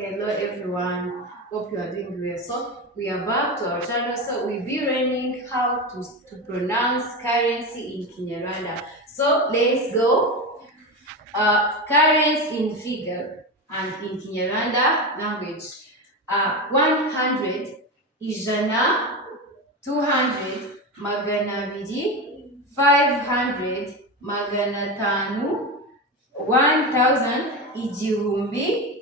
Hello everyone, hope you are doing well. So we are back to our channel. So we'll be learning how to pronounce currency in Kinyarwanda. So let's go. Currency in figure and in Kinyarwanda language. 100, ijana, 200, magana abiri, 500, magana atanu, 1000, igihumbi,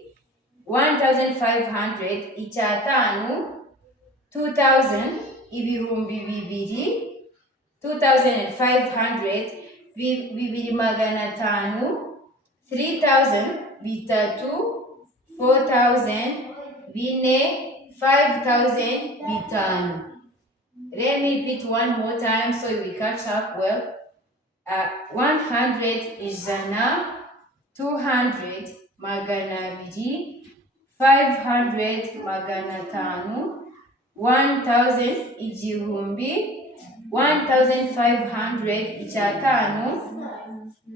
1500 icyatanu, 2000 ibihumbi bibiri, 2500 bibiri magana atanu, 3000 bitatu, 4000 bine, 5000 bitanu. Let me repeat one more time so we catch up well. 100 ijana, 200 magana abiri, 500 magana atanu, 1000 igihumbi, 1500 icyatanu,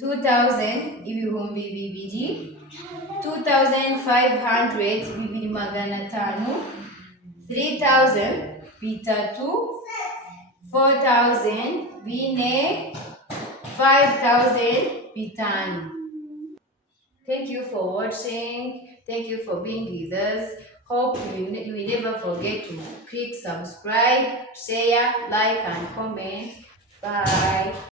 2000 ibihumbi bibiri, 2500 bibiri magana atanu, 3000 bitatu, 4000 bine, 5000 bitanu. Thank you for watching. Thank you for being with us. Hope you will never forget to click subscribe, share, like, and comment. Bye.